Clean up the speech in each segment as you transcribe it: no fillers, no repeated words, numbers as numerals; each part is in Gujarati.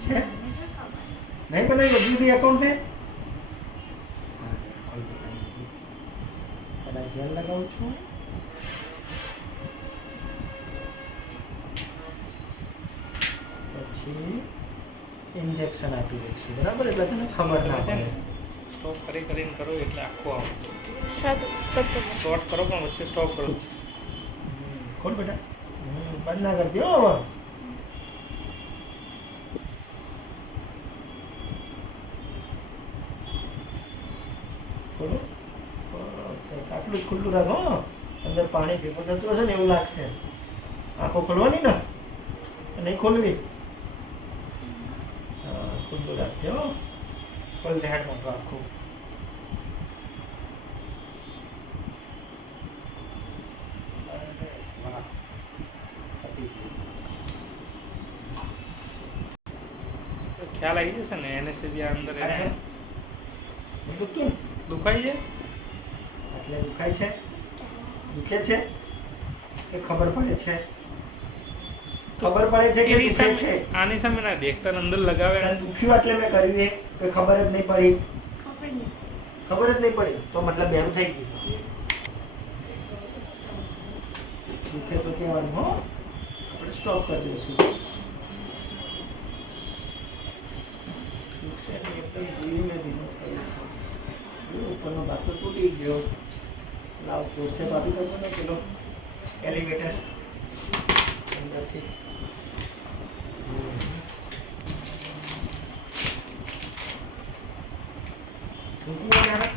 છે નહીં બનાવી દીદી એકાઉન્ટ છે પહેલા જેલ લગાવું છું પછી ઇન્જેક્શન આપી દઈશું બરાબર એટલે તને ખબર ના પડે સ્ટોપ કરીને કરો એટલે આખો આવે શોર્ટ શોર્ટ કરો પણ વચ્ચે સ્ટોપ કરો ખોલ બેટા બંધ ના કરતી હો હવે ખોલો પરફેક્ટ આટલું જ ખુલ્લું રાખો અંદર પાણી ભેગું થતું હશે ને એવું લાગશે આંખો ખોલવાની ને નહીં ખોલવી હા ખુલ્લું રાખજો ખોલ દે હાથમાં તો આખું ખ્યાલ આવી જશે ને એનેસ્થેસિયા અંદર દુખતું દુખાય છે એટલે દુખાય છે દુખે છે કે ખબર પડે છે ખબર પડે છે કે એની દુખે છે સામે આની સામે ના દેખતા ને અંદર લગાવે તને દુખ્યું એટલે મેં કર્યું એ કે ખબર જ નહીં પડી ખબર જ નહીં પડી તો મતલબ બેરું થઈ ગયું દુખે તો કહેવાનું હો આપણે સ્ટોપ કરી દઈશું દુખશે એટલે એકદમ ધીમે ધીમે જ કરું છું ઉપરનો ભાગ તો તૂટી ગયો લાવ ફોર્સે ભાભી કરજો ને પેલો એલિવેટર અંદરથી ઠૂંકી વગાડે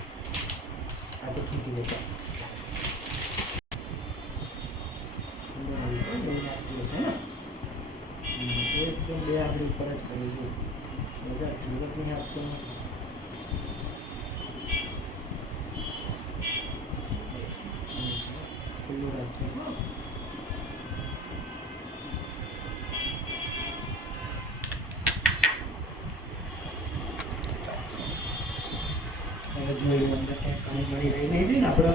આ તો ઠૂંકી દેતા અંદર આવી તો બહુ લાગતું હશે ને એકદમ બે આંગળી ઉપર જ કર્યું છું બધા જરૂરત નહીં આપતો ખુલ્લું રાખજો હા હવે જોઈ લો અંદર ક્યાંક કણી મણી રહી નહીં જઈને આપણે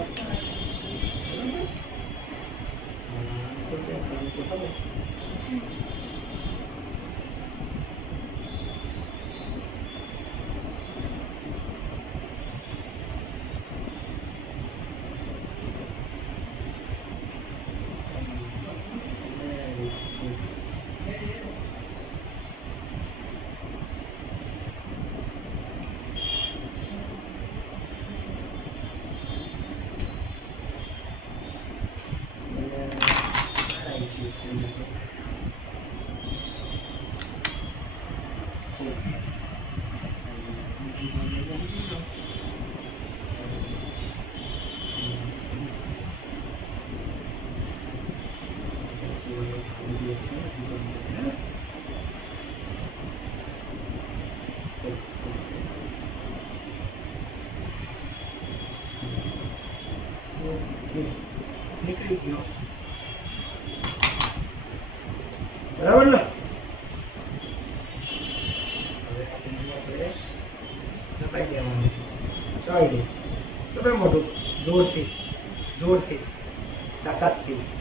બરાબર નીકળી ગયો બરાબર ને હવે આપણે દબાઈ દેવાનું દબાઈ દે દબાઈ મોટું જોરથી તાકાતથી